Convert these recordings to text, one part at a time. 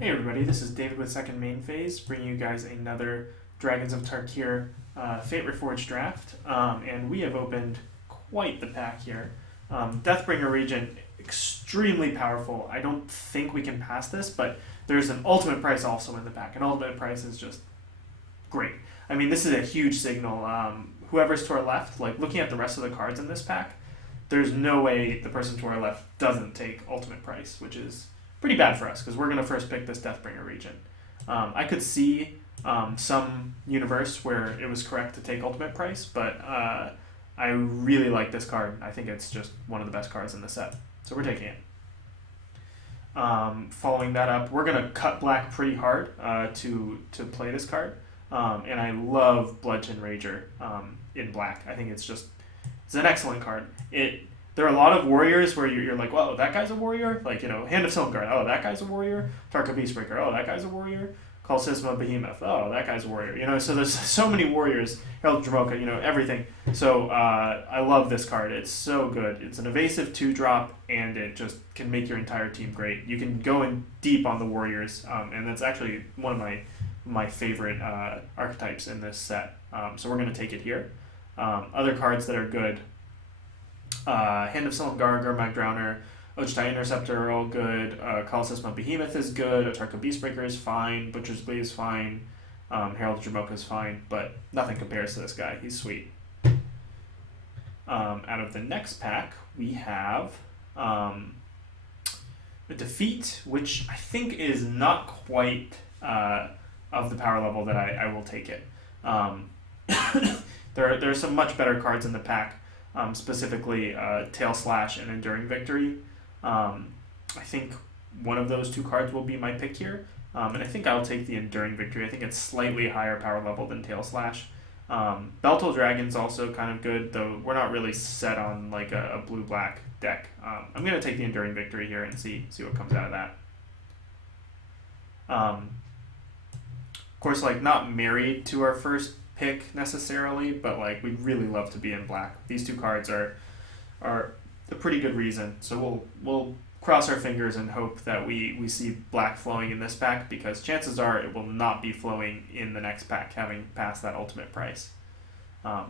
Hey everybody, this is David with Second Main Phase, bringing you guys another Dragons of Tarkir Fate Reforged draft, and we have opened quite the pack here. Deathbringer Regent, extremely powerful. I don't think we can pass this, but there's an ultimate price also in the pack, and ultimate price is just great. I mean, this is a huge signal. Whoever's to our left, like looking at the rest of the cards in this pack, there's no way the person to our left doesn't take ultimate price, which is pretty bad for us because we're going to first pick this Deathbringer Regent. I could see some universe where it was correct to take ultimate price, but I really like this card. I think it's just one of the best cards in the set, so we're taking it. Following that up, we're going to cut black pretty hard to play this card, and I love Bludgeon Rager in black. I think it's an excellent card. There are a lot of warriors where you're like, whoa, that guy's a warrior? Like, Hand of Silumgar, oh, that guy's a warrior. Tarka Beastbreaker, oh, that guy's a warrior. Kalsisma Behemoth, oh, that guy's a warrior. So there's so many warriors. Herald Dramoka, everything. So I love this card. It's so good. It's an evasive 2-drop, and it just can make your entire team great. You can go in deep on the warriors, and that's actually one of my favorite archetypes in this set. So we're going to take it here. Other cards that are good. Hand of Silumgar, Gurmag Drowner, Ojutai Interceptor are all good. Kalsisma Behemoth is good. Otarka Beastbreaker is fine. Butcher's Glee is fine. Herald Dramoka is fine, but nothing compares to this guy. He's sweet. Out of the next pack, we have a Defeat, which I think is not quite of the power level that I will take it. There are some much better cards in the pack. Specifically Tail Slash and Enduring Victory. I think one of those two cards will be my pick here, and I think I'll take the Enduring Victory. I think it's slightly higher power level than Tail Slash. Beltal Dragon's also kind of good, though we're not really set on like a blue-black deck. I'm going to take the Enduring Victory here and see what comes out of that. Of course, like not married to our first pick necessarily, but like we'd really love to be in black. These two cards are a pretty good reason, so we'll cross our fingers and hope that we see black flowing in this pack, because chances are it will not be flowing in the next pack, having passed that ultimate price. I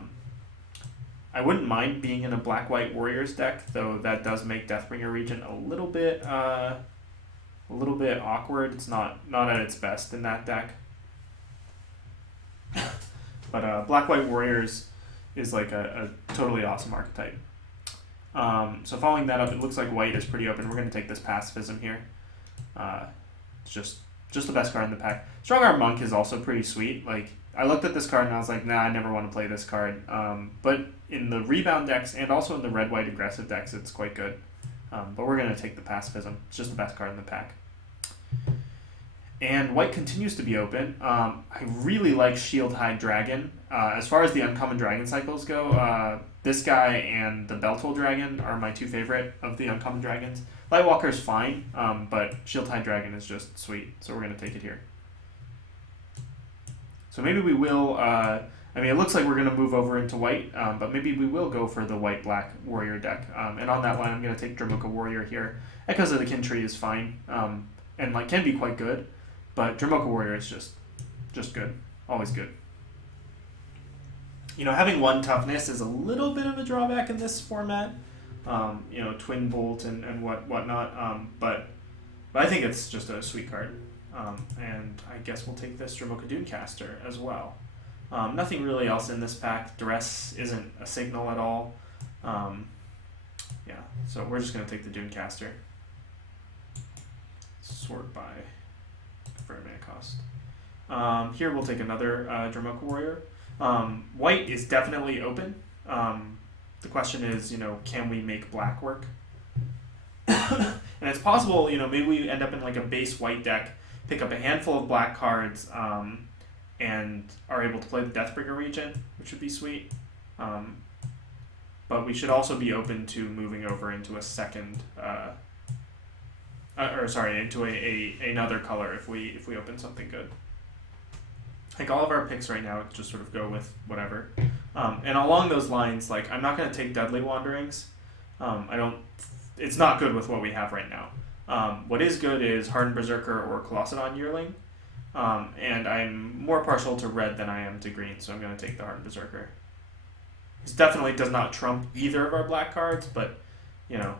wouldn't mind being in a black-white Warriors deck, though that does make Deathbringer Regent a little bit awkward. It's not at its best in that deck. But Black-White Warriors is like a totally awesome archetype. So following that up, it looks like white is pretty open. We're going to take this Pacifism here. It's just the best card in the pack. Strongarm Monk is also pretty sweet. Like, I looked at this card and I was like, nah, I never want to play this card. But in the rebound decks and also in the red-white aggressive decks, it's quite good. But we're going to take the Pacifism. It's just the best card in the pack. And white continues to be open. I really like Shieldhide Dragon. As far as the uncommon dragon cycles go, this guy and the Beltal Dragon are my two favorite of the uncommon dragons. Lightwalker's fine, but Shieldhide Dragon is just sweet, so we're going to take it here. So maybe we will, it looks like we're going to move over into white, but maybe we will go for the white-black warrior deck. And on that line, I'm going to take Dramoka Warrior here. Echoes of the Kin Tree is fine, and like can be quite good. But Dramoka Warrior is just good. Always good. Having 1 toughness is a little bit of a drawback in this format. Twin Bolt and whatnot. But I think it's just a sweet card. And I guess we'll take this Dramoka Dunecaster as well. Nothing really else in this pack. Duress isn't a signal at all. So we're just going to take the Dunecaster. Sort by mana cost. Here we'll take another Dramoka Warrior. White is definitely open. The question is, can we make black work? And it's possible, maybe we end up in like a base white deck, pick up a handful of black cards, and are able to play the Deathbringer Regent, which would be sweet. But we should also be open to moving over into a second into another color if we open something good. Like all of our picks right now just sort of go with whatever. And along those lines, like I'm not going to take Deadly Wanderings. It's not good with what we have right now. What is good is Hardened Berserker or Colossadon Yearling. And I'm more partial to red than I am to green, so I'm going to take the Hardened Berserker. This definitely does not trump either of our black cards, but, you know,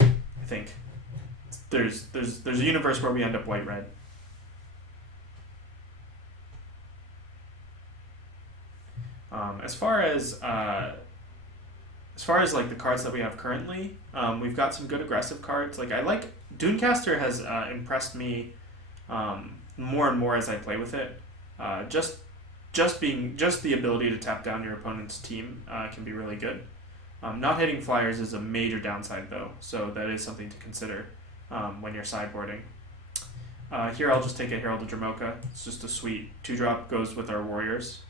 I think there's a universe where we end up white-red. As far as like the cards that we have currently, we've got some good aggressive cards. Like Dunecaster has impressed me more and more as I play with it. Just the ability to tap down your opponent's team can be really good. Not hitting flyers is a major downside though, so that is something to consider when you're sideboarding. Here I'll just take a Herald of Dramoka. It's just a sweet 2-drop, goes with our warriors.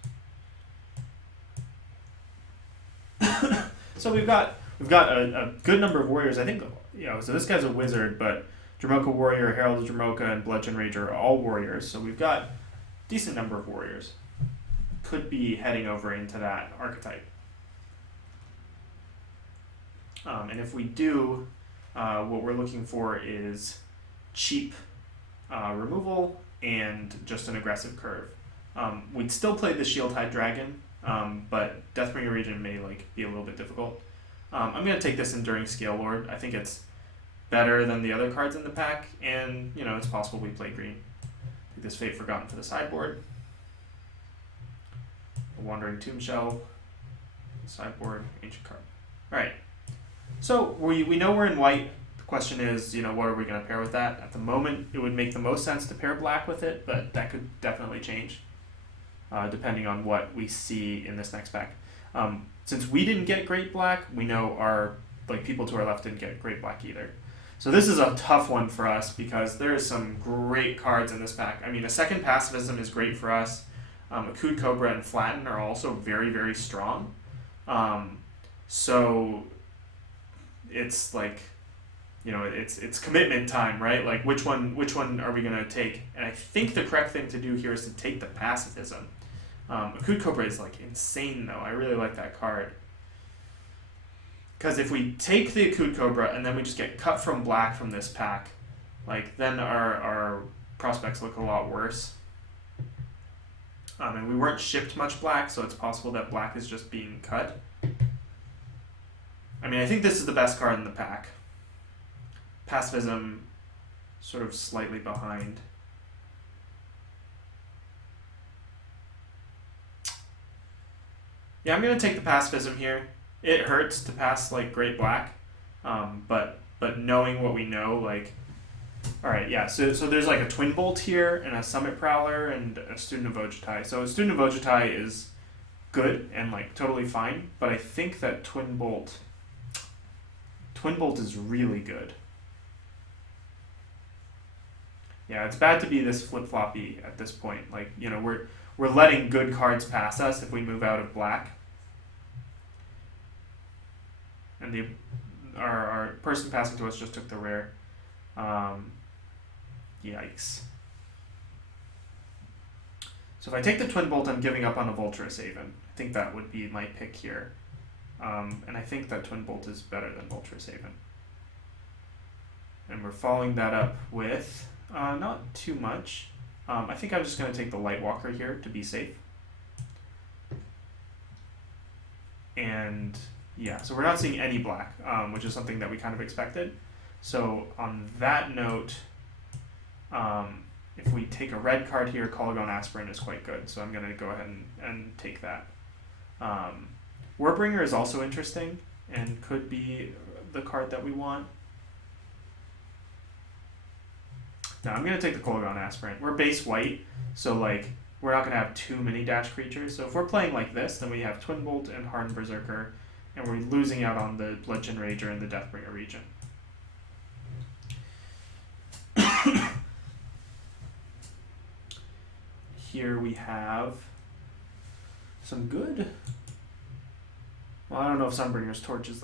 So we've got a good number of warriors. I think, you know, so this guy's a wizard, but Dramoka Warrior, Herald of Dramoka, and Bludgeon Rager are all warriors. So we've got a decent number of warriors. Could be heading over into that archetype. And if we do, what we're looking for is cheap removal and just an aggressive curve. We'd still play the Shield-Tide Dragon, but Deathbringer Regent may be a little bit difficult. I'm going to take this Enduring Scale Lord. I think it's better than the other cards in the pack, and you know it's possible we play green. Take this Fate Forgotten for the sideboard. A Wandering Tomb Shell, sideboard, Ancient Card. All right. So we know we're in white. The question is, you know, what are we going to pair with that? At the moment, it would make the most sense to pair black with it, but that could definitely change depending on what we see in this next pack. Since we didn't get great black, we know our people to our left didn't get great black either. So this is a tough one for us because there is some great cards in this pack. I mean, a second Pacifism is great for us. Akud Cobra and Flatten are also very, very strong. So it's like, you know, it's commitment time, right? Like which one are we gonna take? And I think the correct thing to do here is to take the Pacifism. Akud Cobra is insane though. I really like that card. Because if we take the Akud Cobra and then we just get cut from black from this pack, then our prospects look a lot worse. And we weren't shipped much black, so it's possible that black is just being cut. I mean, I think this is the best card in the pack. Pacifism, sort of slightly behind. Yeah, I'm going to take the Pacifism here. It hurts to pass Great Black, but knowing what we know, all right, yeah. So there's a Twin Bolt here and a Summit Prowler and a Student of Ojutai. So a Student of Ojutai is good and totally fine, but I think that Twin Bolt is really good. Yeah, it's bad to be this flip-floppy at this point. You know, we're letting good cards pass us if we move out of black. And our person passing to us just took the rare. Yikes. So if I take the Twin Bolt, I'm giving up on a Volturous Haven. I think that would be my pick here. And I think that Twin Bolt is better than Volturous Haven. And we're following that up with not too much. I think I'm just going to take the Lightwalker here to be safe. And yeah, so we're not seeing any black, which is something that we kind of expected. So on that note, if we take a red card here, Kolaghan Aspirant is quite good. So I'm going to go ahead and take that. Warbringer is also interesting and could be the card that we want. No, I'm going to take the Kolaghan Aspirant. We're base white, so we're not going to have too many dash creatures. So if we're playing like this, then we have Twin Bolt and Hardened Berserker, and we're losing out on the Bludgeon Rager and the Deathbringer Regent. Here we have some good... Well, I don't know if Sunbringer's Torch is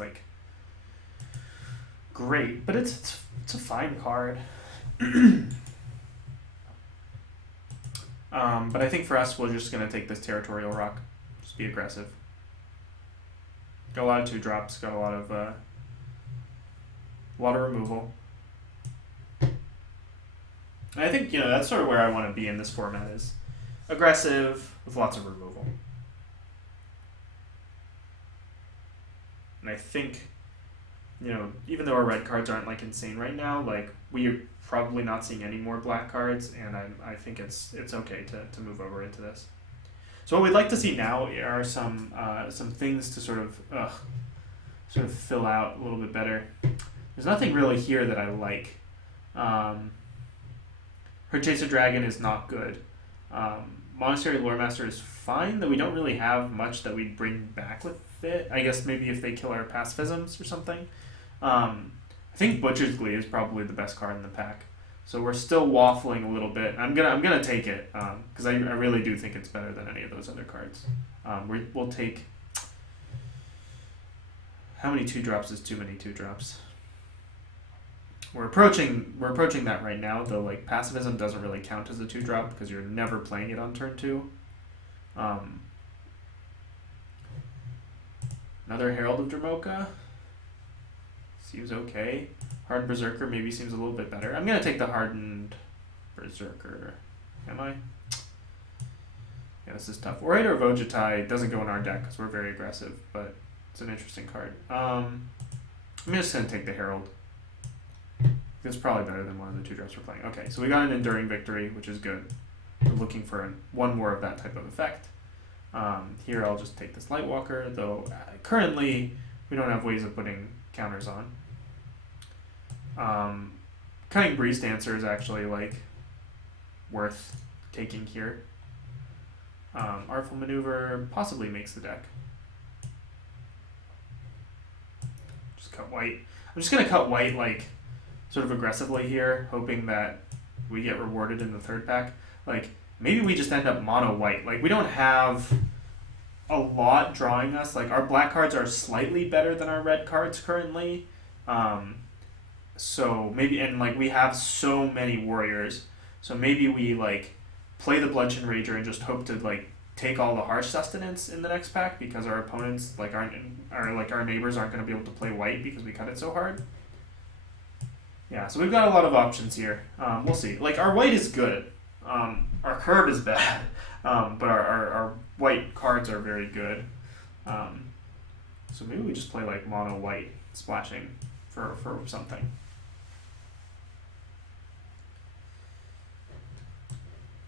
great, but it's a fine card. But I think for us, we're just going to take this Territorial Rock. Just be aggressive. Got a lot of 2-drops, got a lot of removal. And I think, that's sort of where I want to be in this format, is aggressive with lots of removal. And I think, even though our red cards aren't like insane right now, like we are probably not seeing any more black cards, and I think it's okay to move over into this. So what we'd like to see now are some things to sort of fill out a little bit better. There's nothing really here that I like. Her Chaser Dragon is not good. Monastery Loremaster is fine, though we don't really have much that we'd bring back with it. I guess maybe if they kill our pacifisms or something. I think Butcher's Glee is probably the best card in the pack. So we're still waffling a little bit. I'm gonna take it because I really do think it's better than any of those other cards. We'll take. How many 2-drops is too many 2-drops? We're approaching that right now, though. Like pacifism doesn't really count as a 2-drop because you're never playing it on turn 2. Another Herald of Dromoka seems okay. Hardened Berserker maybe seems a little bit better. I'm gonna take the Hardened Berserker. Am I? Yeah, this is tough. Orator of Ojutai doesn't go in our deck because we're very aggressive, but it's an interesting card. I'm just gonna take the Herald. It's probably better than one of the 2-drops we're playing. Okay, so we got an Enduring Victory, which is good. We're looking for one more of that type of effect. Here I'll just take this Lightwalker, though currently we don't have ways of putting counters on. Cunning Breeze Dancer is actually like worth taking here. Artful Maneuver possibly makes the deck. Just cut white. I'm just gonna cut white like sort of aggressively here, hoping that we get rewarded in the third pack. Like maybe we just end up mono white. Like we don't have a lot drawing us. Like our black cards are slightly better than our red cards currently. So maybe, and like we have so many warriors, so maybe we like play the Bludgeon Rager and just hope to like take all the Harsh Sustenance in the next pack because our opponents like our neighbors aren't going to be able to play white because we cut it so hard. Yeah, so we've got a lot of options here. We'll see. Like our white is good. Our curve is bad, but our white cards are very good. So maybe we just play like mono white splashing for something.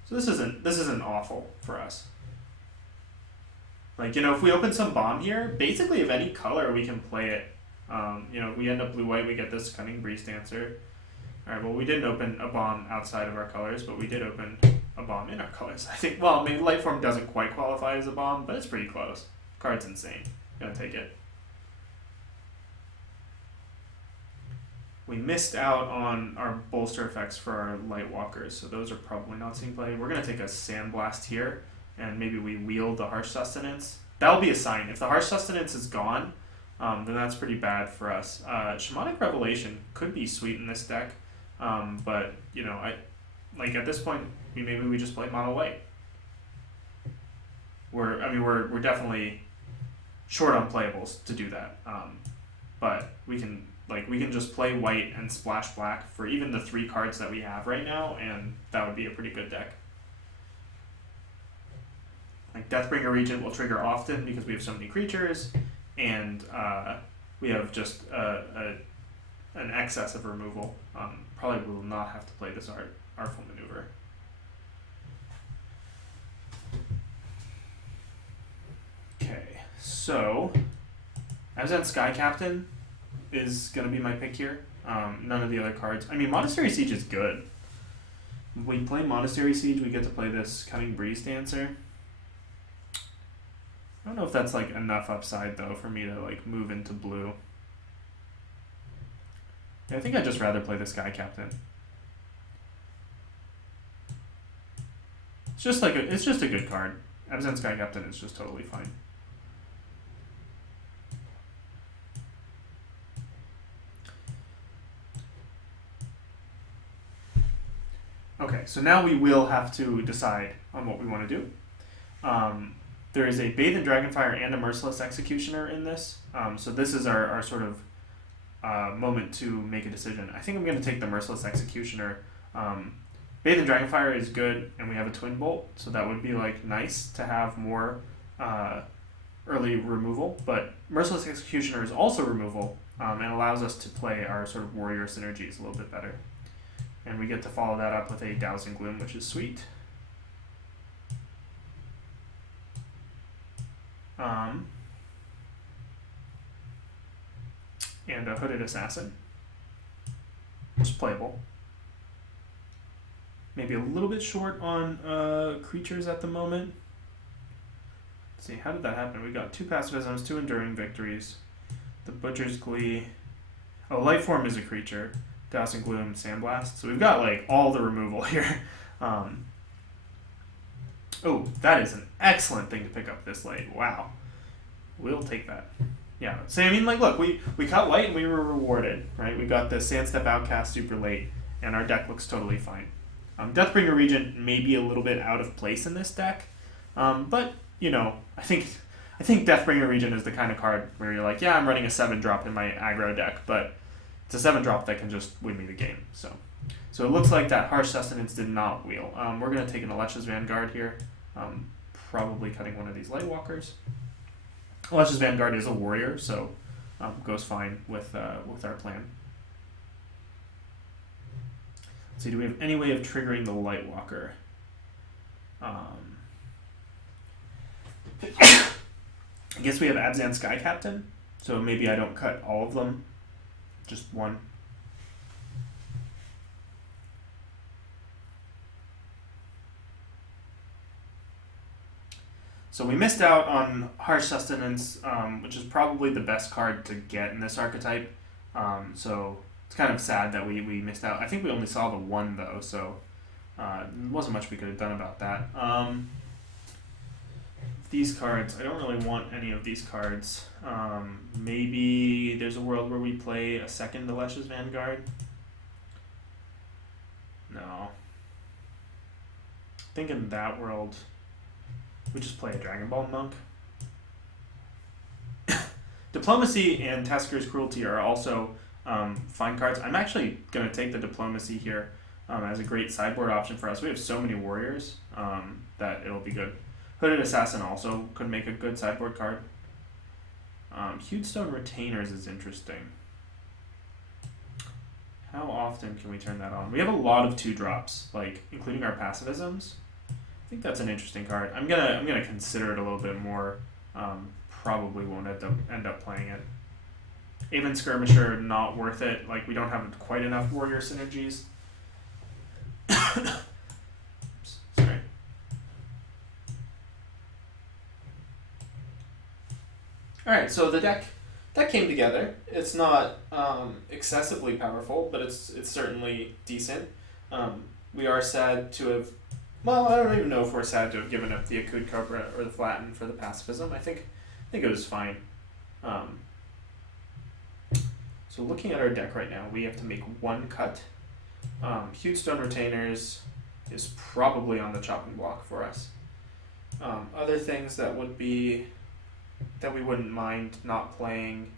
So this isn't awful for us. Like, if we open some bomb here, basically of any color we can play it. We end up blue-white, we get this Cunning Breeze Dancer. Alright, well we didn't open a bomb outside of our colors, but we did open a bomb in our colors. I think, well, maybe Lightform doesn't quite qualify as a bomb, but it's pretty close. Card's insane. Gonna take it. We missed out on our bolster effects for our Lightwalkers, so those are probably not seeing play. We're gonna take a Sandblast here, and maybe we wield the Harsh Sustenance. That'll be a sign. If the Harsh Sustenance is gone, then that's pretty bad for us. Shamanic Revelation could be sweet in this deck, but at this point, maybe we just play mono white. We're definitely short on playables to do that, but we can just play white and splash black for even the 3 cards that we have right now, and that would be a pretty good deck. Like Deathbringer Regent will trigger often because we have so many creatures, and we have just an excess of removal. Probably will not have to play this Artful Maneuver. Okay, so Abzan Sky Captain is going to be my pick here. None of the other cards. Monastery Siege is good. When we play Monastery Siege, we get to play this Cunning Breeze Dancer. I don't know if that's like enough upside though for me to like move into blue. Yeah, I think I'd just rather play the Sky Captain. It's just a good card. Abzan Sky Captain is just totally fine. Okay, so now we will have to decide on what we want to do. There is a Bathe in Dragonfire and a Merciless Executioner in this. So this is our sort of moment to make a decision. I think I'm going to take the Merciless Executioner Bathe and Dragonfire is good, and we have a Twin Bolt, so that would be like nice to have more early removal. But Merciless Executioner is also removal, and allows us to play our sort of warrior synergies a little bit better. And we get to follow that up with a Dowsing Gloom, which is sweet. And a Hooded Assassin, which is playable. Maybe a little bit short on creatures at the moment. Let's see, how did that happen? We got 2 Pacifisms, 2 Enduring Victories, the Butcher's Glee. Oh, Lightform is a creature. Dowsing Gloom, Sandblast. So we've got like all the removal here. Oh, that is an excellent thing to pick up this late. Wow. We'll take that. Yeah. So, I mean, like, look, we cut light and we were rewarded, right? We got the Sandstep Outcast super late, and our deck looks totally fine. Deathbringer Regent may be a little bit out of place in this deck, but, you know, I think Deathbringer Regent is the kind of card where you're like, yeah, I'm running a 7-drop in my aggro deck, but it's a 7-drop that can just win me the game. So it looks like that Harsh Sustenance did not wheel. We're going to take an Alesha's Vanguard here, probably cutting one of these Lightwalkers. Alesha's Vanguard is a warrior, so goes fine with our plan. Let's see, do we have any way of triggering the Lightwalker? I guess we have Abzan Sky Captain, so maybe I don't cut all of them, just one. So we missed out on Harsh Sustenance, which is probably the best card to get in this archetype. So it's kind of sad that we missed out. I think we only saw the one though, so there wasn't much we could have done about that. These cards, I don't really want any of these cards. Maybe there's a world where we play a second Alesha's Vanguard. No. I think in that world, we just play a Dragon Ball Monk. Diplomacy and Tasker's Cruelty are also fine cards. I'm actually going to take the Diplomacy here as a great sideboard option for us. We have so many warriors that it'll be good. Hooded Assassin also could make a good sideboard card. Hewstone Retainers is interesting. How often can we turn that on? We have a lot of 2-drops, like including our Pacifisms. I think that's an interesting card. I'm gonna consider it a little bit more. Probably won't end up playing it. Aven Skirmisher, not worth it. Like, we don't have quite enough warrior synergies. Sorry. Alright, so the deck came together. It's not excessively powerful, but it's certainly decent. We are sad to have... Well, I don't even know if we're sad to have given up the Akud Cobra or the Flatten for the Pacifism. I think it was fine. So looking at our deck right now, we have to make one cut. Hewstone Retainers is probably on the chopping block for us. Other things that would be that we wouldn't mind not playing.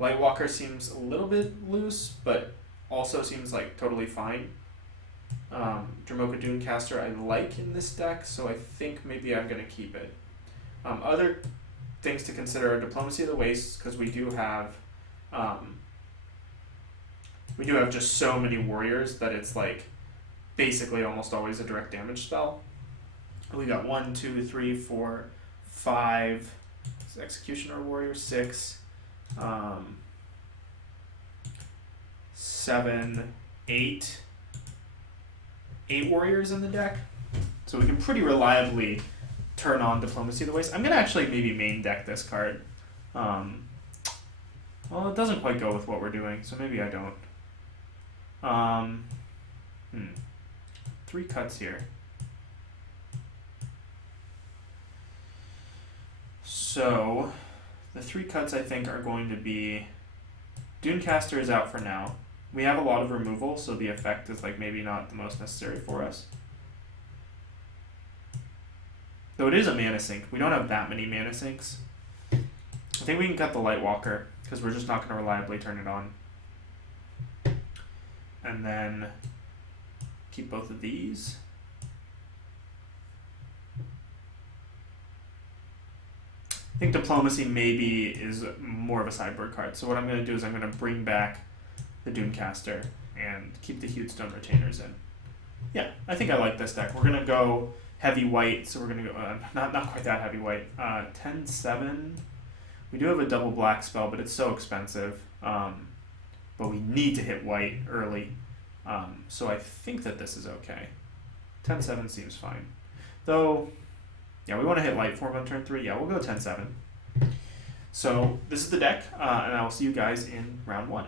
Lightwalker seems a little bit loose, but also seems like totally fine. Dromoka Dunecaster I like in this deck, so I think maybe I'm going to keep it. Other things to consider are Diplomacy of the Waste, because we do have just so many warriors that it's like basically almost always a direct damage spell. We got 1, 2, 3, 4, 5 Executioner Warrior, 6, 7, 8 warriors in the deck, so we can pretty reliably turn on Diplomacy of the Waste. I'm gonna actually maybe main deck this card. Well, it doesn't quite go with what we're doing, so maybe I don't. 3 cuts here. So the 3 cuts I think are going to be Dunecaster is out for now. We have a lot of removal, so the effect is like maybe not the most necessary for us. Though it is a mana sink. We don't have that many mana sinks. I think we can cut the Lightwalker, because we're just not going to reliably turn it on. And then keep both of these. I think Diplomacy maybe is more of a sideboard card. So what I'm going to do is I'm going to bring back the Dunecaster and keep the Huge Stone Retainers in. Yeah, I think I like this deck. We're going to go heavy white, so we're going to go, not quite that heavy white. 10-7. We do have a double black spell, but it's so expensive. But we need to hit white early. So I think that this is okay. 10-7 seems fine. Though, yeah, we want to hit light form on turn 3. Yeah, we'll go 10-7. So this is the deck, and I will see you guys in round 1.